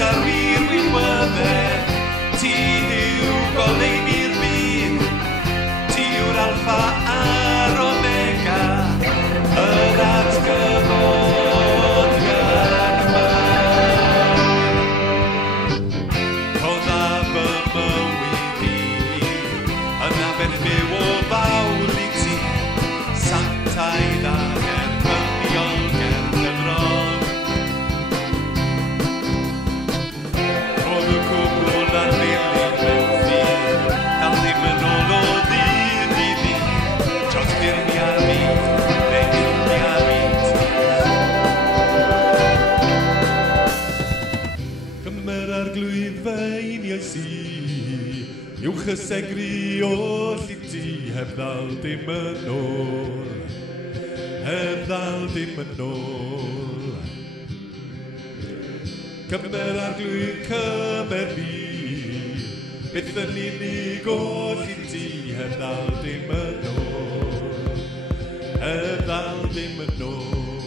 amser wir wynwyddau, ti yw goleuni'r byd, ti yw'r alfa a'r omega, yr atgyfodiad yma. Codda fy mywyd i, yna ben byw o fawl i ti, Santaidd ag erbyniol ger Cymron. Roedd y cwbl ar ddilyn mewn ffydd, dal ddim yn ôl o ddydd i ddydd, tros ffyrnia byd, neu ffyrnia byd. Cymer arglwyddfeiniau si, yw chysegri oll i ti, heb ddal dim yn ôl, heb ddal dim yn ôl. Cymer arglwydd cymer fi, byth yn unig oll i ti, heb ddal dim yn ôl, heb ddal dim yn ôl.